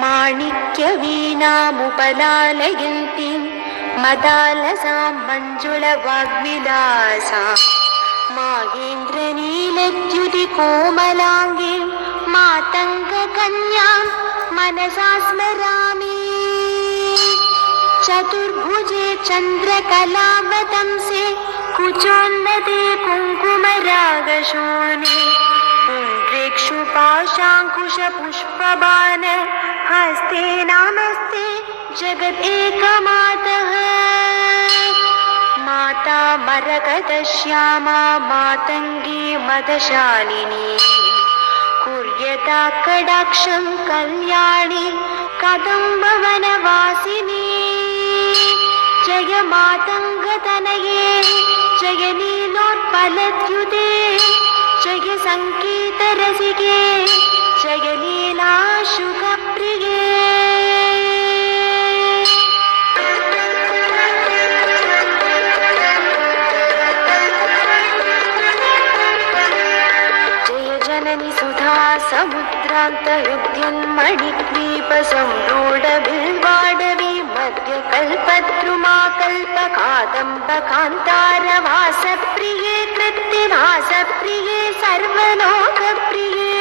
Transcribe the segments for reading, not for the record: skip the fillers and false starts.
माणिक्यवीणामुपलालयन्तीं मदालसां मञ्जुलवाग्विलासां माहेन्द्रनीलद्युतिकोमलाङ्गीं मातङ्गकन्यां मनसा स्मरामि। चतुर्भुजे चन्द्रकलावतंसे कुचोन्नते कुङ्कुमरागशोणे पुण्ड्रेक्षुपाशाङ्कुशपुष्पबाण हस्ते नमस्ते जगदेकमातः। माता मरकतश्यामा मातङ्गी मदशालिनी कुर्यता कडाक्षं कल्याणी कदम्बवनवासिनी। जय मातङ्गतनये जय नीलोत्पलद्युते जय सङ्गीतरसिके जय लीलाशुकप्रिये। जय जननि सुधा समुद्रान्तहृद्यन्मणिद्वीपसम्रूढबिल्वाडवी मध्यकल्पद्रुमाकल्पकादम्बकान्तारवासप्रिये कृत्तिवासप्रिये सर्वलोकप्रिये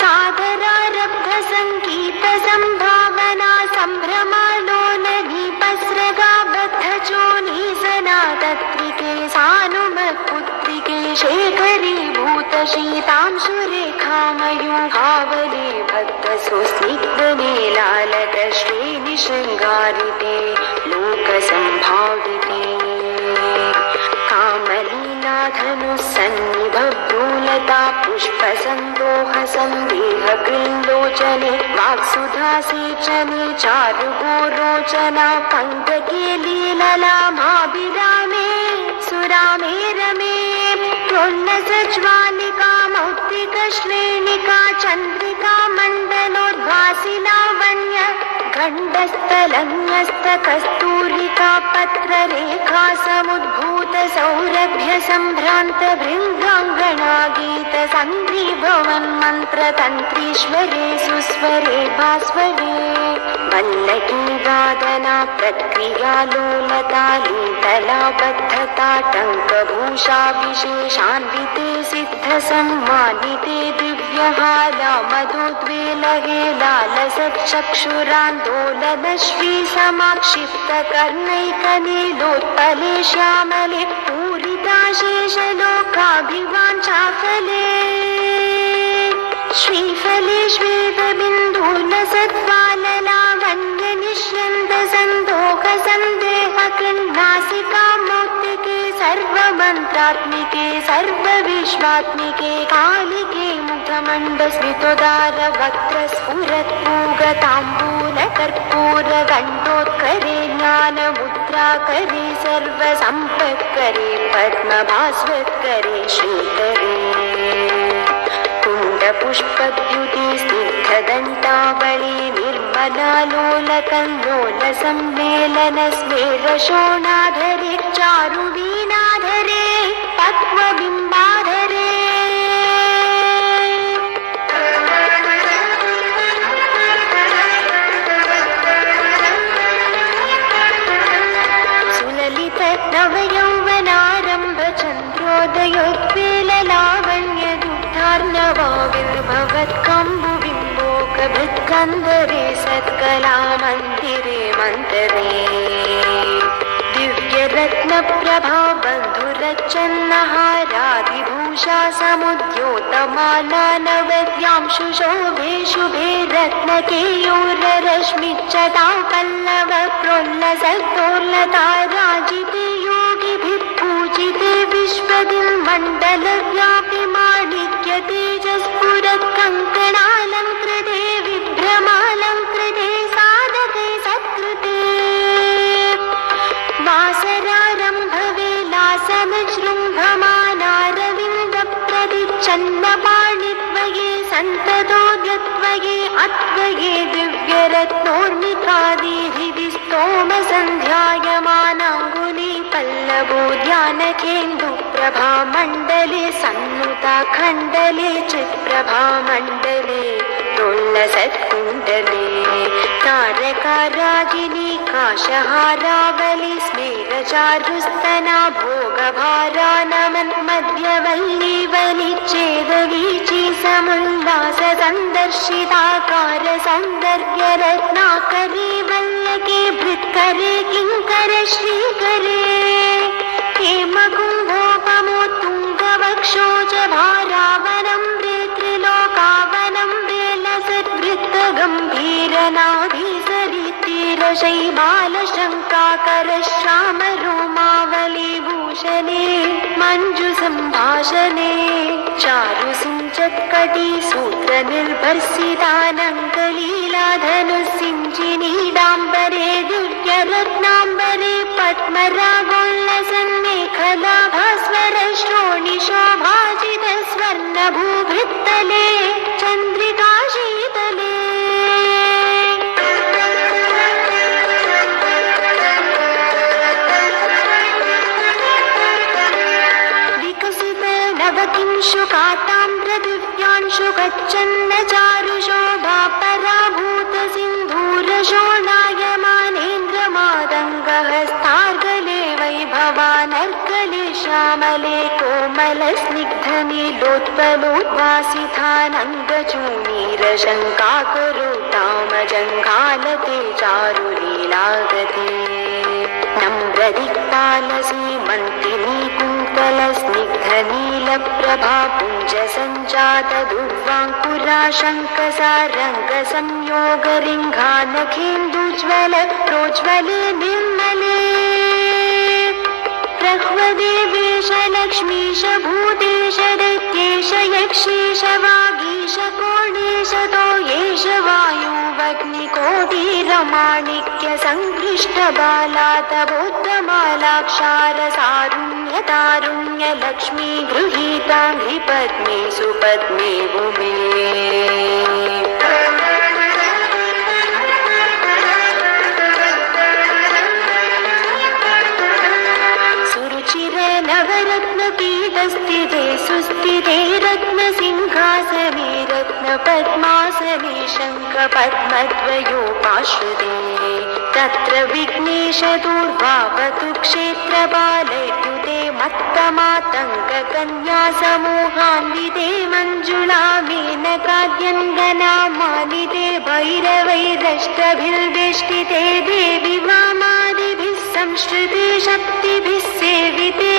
सागरारब्धसङ्गीतसम्भावना सम्भ्रमालोलनीपस्रगाबद्धचोनीसनादत्रिके सानुमत्पुत्रिके शेखरीभूतशीतांशुरेखामयूहावले भद्रसुस्निग्धनीलालकश्रेणिशृङ्गारिते लोकसम्भाविते। कामलीलाधनुस्सन्निभभ्रूलता पुष्पसन्दोहसन्देहकृल्लोचने वाक्सुधासेचने चारुगोरोचना पङ्कजे लीललामाभिरामे सुरामे रमे प्रोन्नसज्वालिका मौक्तिकश्रेणिका चन्द्रिका मण्डलोद्भासि लावण्य गण्डस्थलन्यस्तकस्तूरिका पत्ररेखा समुद्भूत सौरभ्य सम्भ्रान्त बृन्दाङ्गना गीत सन्ध्रीभवन्मन्त्रतन्त्रीश्वरे सुस्वरे भास्वरे वल्लकी वादना प्रक्रिया लोलता लीतला बद्धता टङ्कभूषा विशेषान्विते सिद्धसम्मानिते दिव्यहाला मधुद्वेलहे लालसच्चक्षुरान्दोलनश्री समाक्षिप्तकर्णैकनीलोत्पले श्यामले पूरिताशेषलोकाभिवाञ्छाफले श्रीफले श्वेतबिन्दूलसद्वाललावण्यनिष्यन्दसन्दोहसन्देहकृन्नासिका मौक्तिके सर्वमन्त्रात्मिके सर्वविश्वात्मिके कालिके मुखमण्डस्फुरत्पूगताम्बूलकर्पूरगण्डोत्करे ज्ञानमुद्राकरे सर्वसम्पत्करे पद्मभास्वत्करे श्रीकरे कुण्डपुष्पद्युति स्निग्धदन्तावळी निर्मलालोलकल्लोलसम्मेलनस्मेरशोणाधरे चारुवीणाधरे पक्वबिम्बाधरे। सुललित नवयौवनारम्भ चन्द्रोदयोत्पीललावण्यदुग्धार्णवाविर्भवत्कम्बुबिम्बोकभृद्गन्धरे सत्कलामन्दिरे मन्दरे दिव्यरत्नप्रभा बन्धुरच्चन्नहारादिभूषा समुद्योतमाना नवद्यांशु शोभे शुभे रत्नकेयूररश्मिच्चटा पल्लव प्रोल्लसद्दोर्लता राजिते योगिभिः पूजिते विश्वदिन्मण्डलव्यापि माणिक्य तेजस्फुरत्कङ्कणालङ्कृते विभ्रमालङ्कृते साधके सत्कृते वासरारम्भवेलासमजृम्भमानारविन्दप्रतिच्छन्नपाणित्वये सन्ततोऽद्यत्वये अत्वये दिव्यरत्नोर्मितादिभिस्तोमसन्ध्यायमानाङ्गुली पल्लवो ध्यानकेन्दुप्रभामण्डले सन्नुता खण्डले चित्प्रभामण्डले दोल्लसत्कुण्डले तारकारागिनी काशहारावली स्मेरचारुस्तना भोगभारा नमन् मध्यवल्ली वलिच्छेदवीची समुल्लास सन्दर्शिताकार सौन्दर्यरत्नाकरे वल्लके भृत्करे किङ्कर श्रीकरे हेमकुम्भोपमोत्तुङ्गवक्षोज भारावनम्रे त्रिलोकावनम्रे लसद्वृत्तगम्भीरनाभिसरितीरशैबालशङ्काकर श्यामरोमावली भूषणे मञ्जुसम्भाषणे चारुसिञ्चत्कटी सूत्रनिर्भर्सितानङ्कलीलाधनुसिञ्चिनीडाम्बरे दिव्यरत्नाम्बरे पद्मरागोल्लसन्मेखला भास्वर श्रोणिशोभाजित स्वर्णभूभृत्तले चन्द्रिका शीतले विकसित नवकिंशुकाताम्रदिव्यांशु गच्छन्न चारुशोभा पराभूत सिन्धूरशोणायमानेन्द्रमादङ्गहस्तार्गले वैभवानर्गले श्यामले कोमलस्निग्धनिलोत्पलोद्भासितानन्दचूणीरशङ्काकरोटामजङ्घालते चारुलीलागते नम्रदिक्पालसीमन्तिनी कुन्तलस्निग्धनीलप्रभा पुञ्जसञ्जात दुर्वाङ्कुराशङ्कसारङ्गसंयोगरिङ्घानखेन्दुज्ज्वल प्रोज्ज्वले निर्मले प्रह्वदेवेश लक्ष्मीश भूतेश दैत्येश यक्षेश वागीश कोणेश तोयेश वायुवग्निकोटिरमाणिक्य सङ्कृष्ट बालातबोद्धमालाक्षार सारुण्य तारुण्य लक्ष्मी गृहीताङ्घ्रि पद्मे सुपद्मे भूमे नवरत्नपीठस्थिते सुस्थिते रत्नसिंहासने रत्नपद्मासने शङ्खपद्मद्वयोपाश्रिते तत्र विघ्नेश दूर्वावतु क्षेत्रपालयुते मत्तमातङ्गकन्यासमूहान्विते मञ्जुला मेनकाद्यङ्गनामानिते भैरवैरष्टभिर्वेष्टिते देवि वामादिभिः संश्रिते शक्तिभिः सेविते